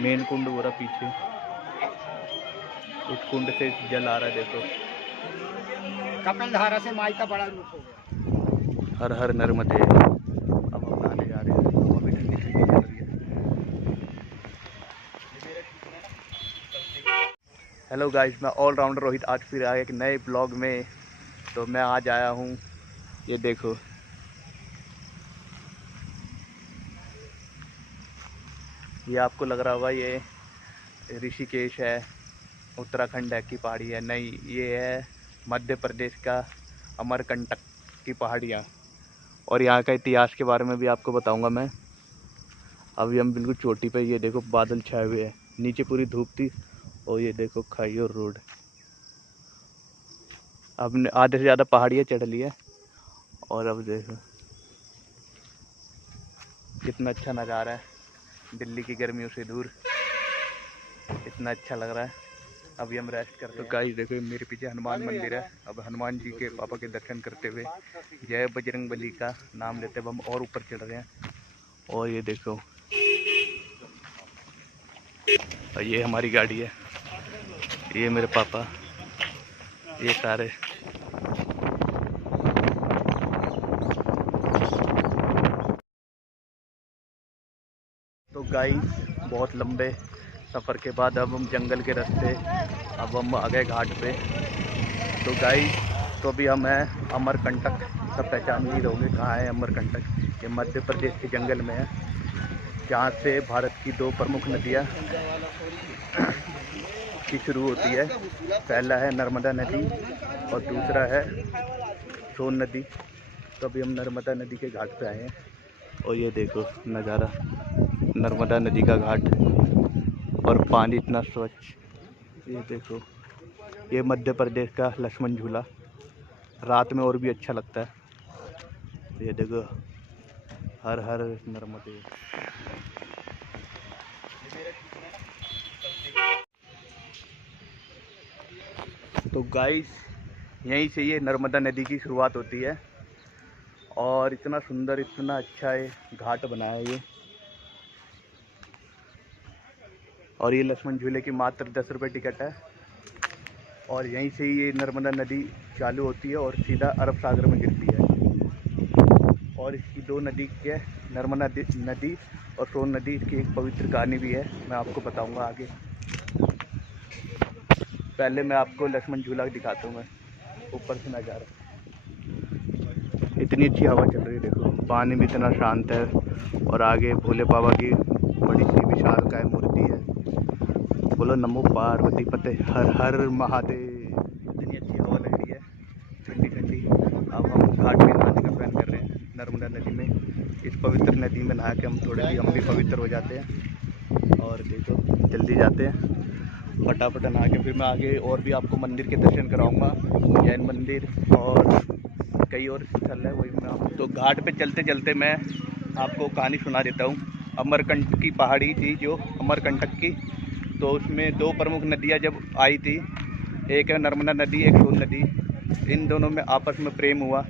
Main कुंड हो रहा पीछे, उस कुंड से जल आ रहा है देखो। कपिल धारा से माई का बड़ा रूप हो गया। हर हर नर्मदे। अब हम नहाने जा रहे हैं, हवा भी ठंडी ठंडी चल रही है। हेलो गाइस, मैं ऑलराउंडर रोहित आज फिर आया एक नए ब्लॉग में। तो मैं आज आया हूँ, ये देखो, ये आपको लग रहा होगा ये ऋषिकेश है, उत्तराखंड है की पहाड़ी है। नहीं, ये है मध्य प्रदेश का अमरकंटक की पहाड़ियाँ। और यहाँ का इतिहास के बारे में भी आपको बताऊंगा मैं। अभी हम बिल्कुल चोटी पे, ये देखो बादल छाए हुए हैं, नीचे पूरी धूप थी और ये देखो खाई और रोड। अब आधे से ज़्यादा पहाड़ियाँ चढ़ ली है और अब देखो कितना अच्छा नज़ारा है, दिल्ली की गर्मियों से दूर, इतना अच्छा लग रहा है। अभी हम रेस्ट करते हैं। तो गाइस देखो, मेरे पीछे हनुमान मंदिर है। अब हनुमान जी के पापा के दर्शन करते हुए जय बजरंग बली का नाम लेते हुए हम और ऊपर चढ़ रहे हैं। और ये देखो, और ये हमारी गाड़ी है, ये मेरे पापा, ये सारे। तो गाइस, बहुत लंबे सफ़र के बाद अब हम जंगल के रास्ते, अब हम आ गए घाट पे। तो गाइस, तो अभी हम हैं अमरकंटक। सब पहचान नहीं रहोगे कहाँ है अमरकंटक। ये मध्य प्रदेश के जंगल में है, जहाँ से भारत की दो प्रमुख नदियाँ की शुरू होती है। पहला है नर्मदा नदी और दूसरा है सोन नदी। तो अभी हम नर्मदा नदी के घाट पे आए हैं और ये देखो नज़ारा, नर्मदा नदी का घाट और पानी इतना स्वच्छ। ये देखो, ये मध्य प्रदेश का लक्ष्मण झूला, रात में और भी अच्छा लगता है। ये देखो, हर हर नर्मदे। तो गाइस, यहीं से ये नर्मदा नदी की शुरुआत होती है और इतना सुंदर, इतना अच्छा ये घाट बनाया है ये। और ये लक्ष्मण झूले की मात्र 10 रुपये टिकट है। और यहीं से ये नर्मदा नदी चालू होती है और सीधा अरब सागर में गिरती है। और इसकी दो नदी के, नर्मदा नदी और सोन नदी, इसकी एक पवित्र कहानी भी है, मैं आपको बताऊंगा आगे। पहले मैं आपको लक्ष्मण झूला दिखाता हूँ, मैं ऊपर से नज़ारा। इतनी अच्छी हवा चल रही है, देखो पानी भी इतना शांत है और आगे भोले बाबा की बड़ी सी विशालकाय मूर्ति है। बोलो नमो पार्वती पते हर हर महादेव। इतनी अच्छी हवा लग रही है, ठंडी ठंडी। अब हम घाट में नहाने का प्लान कर रहे हैं, नर्मदा नदी में। इस पवित्र नदी में नहा के हम थोड़े भी हम भी पवित्र हो जाते हैं। और देखो जल्दी जाते हैं, फटाफट नहा के फिर मैं आगे और भी आपको मंदिर के दर्शन कराऊंगा, जैन मंदिर और कई और स्थल है, वही मैं आपको। तो घाट पे चलते चलते मैं आपको कहानी सुना देता हूँ। अमरकंटक की पहाड़ी थी जो अमरकंटक की, तो उसमें दो प्रमुख नदियाँ जब आई थी, एक है नर्मदा नदी, एक सोन नदी। इन दोनों में आपस में प्रेम हुआ।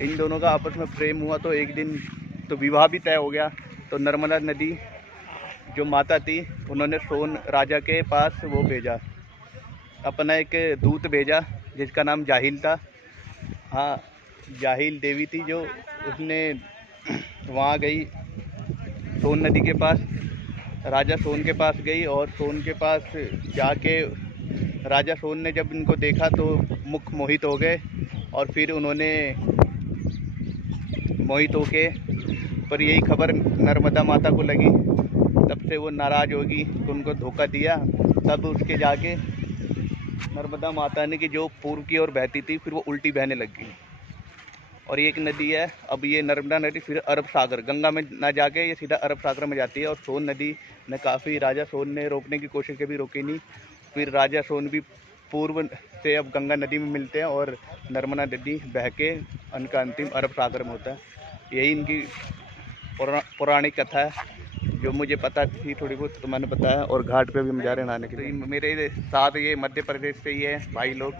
इन दोनों का आपस में प्रेम हुआ तो एक दिन तो विवाह भी तय हो गया। तो नर्मदा नदी जो माता थी, उन्होंने सोन राजा के पास वो भेजा, अपना एक दूत भेजा जिसका नाम जाहिल था। हाँ, जाहिल देवी थी जो, उसने वहाँ गई सोन नदी के पास, राजा सोन के पास गई और सोन के पास जाके राजा सोन ने जब इनको देखा तो मुख मोहित हो गए। और फिर उन्होंने मोहित होके, पर यही खबर नर्मदा माता को लगी, तब से वो नाराज़ होगी तो उनको धोखा दिया। तब उसके जाके नर्मदा माता ने, कि जो पूर्व की ओर बहती थी, फिर वो उल्टी बहने लग गई। और एक नदी है, अब ये नर्मदा नदी फिर अरब सागर, गंगा में ना जाके ये सीधा अरब सागर में जाती है। और सोन नदी ने काफ़ी, राजा सोन ने रोकने की कोशिश कभी, रोकी नहीं। फिर राजा सोन भी पूर्व से अब गंगा नदी में मिलते हैं और नर्मदा नदी बह के उनका अंतिम अरब सागर में होता है। यही इनकी पौराणिक कथा है जो मुझे पता थी थोड़ी बहुत, तो मैंने बताया। और घाट पे भी हम जा रहे हैं नहाने के लिए। तो मेरे साथ ये मध्य प्रदेश से ही है भाई लोग।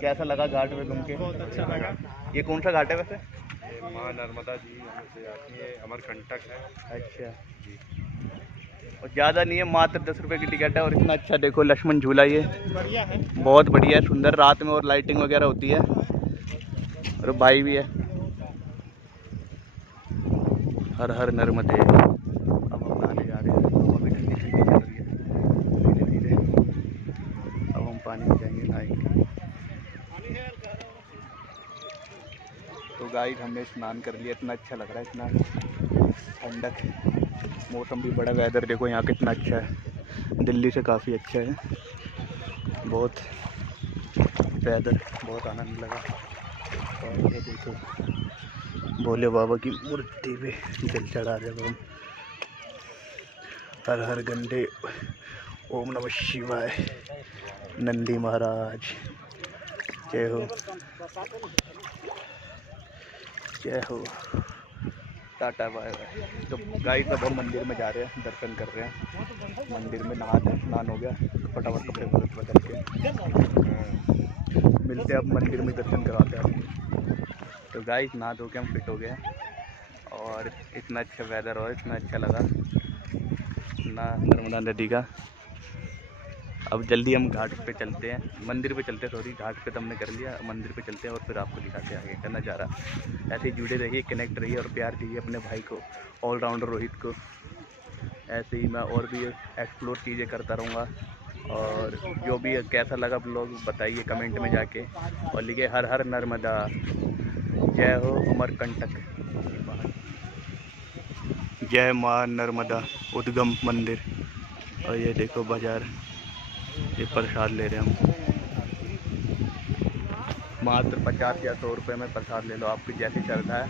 कैसा लगा घाट में घूम के? बहुत अच्छा लगा। ये कौन सा घाट है वैसे? माँ नर्मदा जी से आती है, अमरकंटक है। अच्छा जी। और ज़्यादा नहीं है, मात्र 10 रुपये की टिकट है। और इतना अच्छा देखो लक्ष्मण झूला, ये बढ़िया है, बहुत बढ़िया है, सुंदर, रात में और लाइटिंग वगैरह होती है। और भाई भी है, हर हर नर्मदे। अब हम नहाने जा रहे हैं, अभी ठंडी ठंडी चल रही है धीरे धीरे। अब हम पानी में जाएंगे, नहाएंगे। तो गाइस हमने स्नान कर लिया, इतना अच्छा लग रहा है, इतना ठंडक, मौसम भी बड़ा, वेदर देखो यहाँ कितना अच्छा है, दिल्ली से काफ़ी अच्छा है, बहुत वेदर, बहुत आनंद लगा। और ये देखो भोले बाबा की मूर्ति पे जल चढ़ा रहे हम। हर हर गंडे, ओम नमः शिवाय, नंदी महाराज जय हो, जय हो, टाटा बाय बाय। तो गाइस अब हम मंदिर में जा रहे हैं, दर्शन कर रहे हैं मंदिर में, नहा स्नान हो गया, फटाफट कपड़े बदल के मिलते हैं, अब मंदिर में दर्शन कराते हैं। तो गाइस नहा धो के हम फिट हो गए और इतना अच्छा वेदर और इतना अच्छा लगा ना नर्मदा नदी का। अब जल्दी हम घाट पे चलते हैं, मंदिर पे चलते हैं, सॉरी घाट पे तो हमने कर लिया, मंदिर पे चलते हैं और फिर आपको दिखाते हैं आगे का नज़ारा। ऐसे ही जुड़े रहिए, कनेक्ट रहिए और प्यार दीजिए अपने भाई को, ऑलराउंडर रोहित को। ऐसे ही मैं और भी एक्सप्लोर चीज़ें करता रहूँगा। और जो भी कैसा लगा ब्लॉग बताइए कमेंट में जाके, और लिखिए हर हर नर्मदा, जय हो अमरकंटक, जय माँ नर्मदा उद्गम मंदिर। और ये देखो बाजार, ये प्रसाद ले रहे हैं हम, मात्र 50 या 100 रुपये में प्रसाद ले लो, आपकी जैसी श्रद्धा है।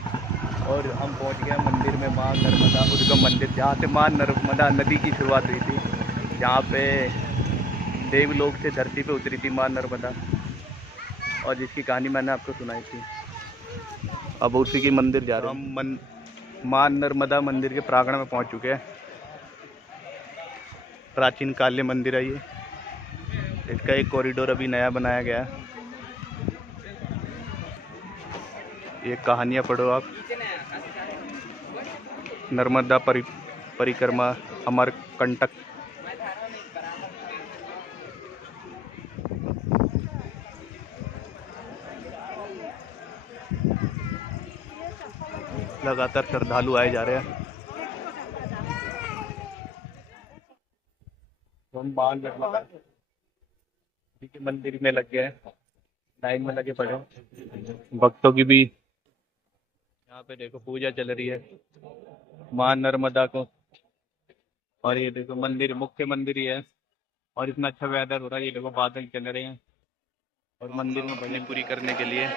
और हम पहुंच गए मंदिर में, माँ नर्मदा उद्गम मंदिर, जहाँ से माँ नर्मदा नदी की शुरुआत हुई थी, जहाँ पे देवलोक से धरती पे उतरी थी माँ नर्मदा, और जिसकी कहानी मैंने आपको सुनाई थी। अब उसी की मंदिर जा रहे हैं हम, माँ नर्मदा मंदिर के प्रांगण में पहुंच चुके हैं। प्राचीन काल्य मंदिर है ये, इसका एक कॉरिडोर अभी नया बनाया गया है। ये कहानियाँ पढ़ो आप, नर्मदा परिक्रमा अमरकंटक। लगातार श्रद्धालु आए जा रहे हैं। हम बाहर नर्मदा के मंदिर में लग गए हैं, लाइन में लगे पड़े, भक्तों की भी यहाँ पे देखो पूजा चल रही है माँ नर्मदा को। और ये देखो मंदिर, मुख्य मंदिर ही है, और इतना अच्छा वेदर हो रहा है, ये देखो बादल चल रहे हैं। और मंदिर में भजन पूरी करने के लिए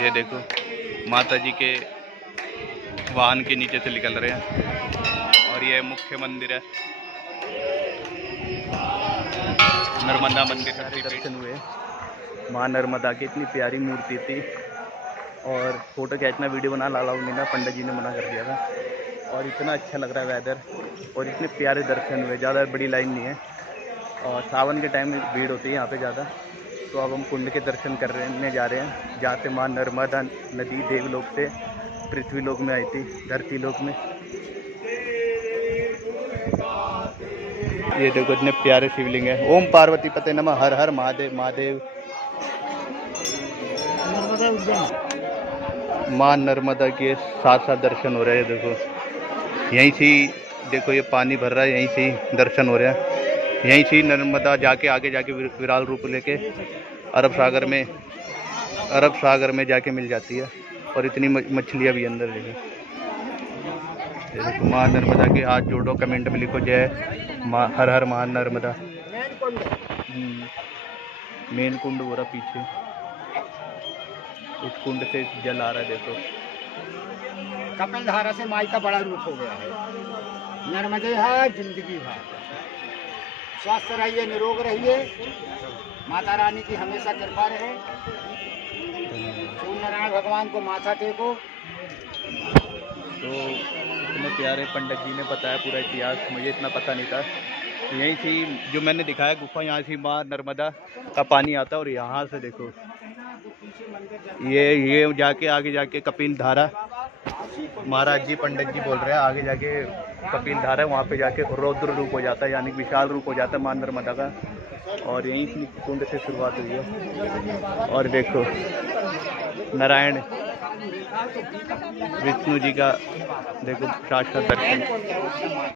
ये देखो माता जी के वाहन के नीचे से निकल रहे हैं। और ये मुख्य मंदिर है, नर्मदा मंदिर। सारे दर्शन हुए माँ नर्मदा की, इतनी प्यारी मूर्ति थी। और फोटो खींचना, वीडियो बना अलाउ नहीं था, पंडित जी ने मना कर दिया था। और इतना अच्छा लग रहा है वेदर, और इतने प्यारे दर्शन हुए, ज़्यादा बड़ी लाइन नहीं है। और सावन के टाइम में भीड़ होती है यहाँ पे ज़्यादा। तो अब हम कुंड के दर्शन करने जा रहे हैं, जहाँ से माँ नर्मदा नदी देवलोक से पृथ्वी लोक में आई थी, धरती लोक में। ये देखो इतने प्यारे शिवलिंग है। ओम पार्वती पते नमः, हर हर महादेव महादेव। माँ नर्मदा के साथ साथ दर्शन हो रहे हैं, देखो यहीं से देखो ये पानी भर रहा है, यहीं से दर्शन हो रहा है। यहीं से नर्मदा जाके आगे जाके विराल रूप लेके अरब सागर में जाके मिल जाती है। और इतनी मछलियाँ भी अंदर देखो। माँ नर्मदा के हाथ जोड़ो, कमेंट में लिखो जय माँ, हर हर माँ नर्मदा। मेन कुंड हो रहा पीछे, उस कुंड से जल आ रहा है देखो। कपिल धारा से माई का बड़ा रूप हो गया है। नर्मदे है जिंदगी है। स्वस्थ रहिए, निरोग रहिए, माता रानी की हमेशा कृपा रहे। सूर्य नारायण भगवान को माथा टेको। तो इतने प्यारे पंडित जी ने बताया पूरा इतिहास, मुझे इतना पता नहीं था। तो यहीं थी जो मैंने दिखाया गुफा, यहाँ से माँ नर्मदा का पानी आता है। और यहाँ से देखो ये जाके आगे जाके कपिल धारा, महाराज जी पंडित जी बोल रहे हैं, आगे जाके कपिल धारा है, वहाँ पे जाके रौद्र रूप हो जाता है, यानी विशाल रूप हो जाता है मां नर्मदा का। और यहीं की कुंड से शुरुआत हुई है। और देखो नारायण विष्णु जी का देखो साक्षात दर्शन।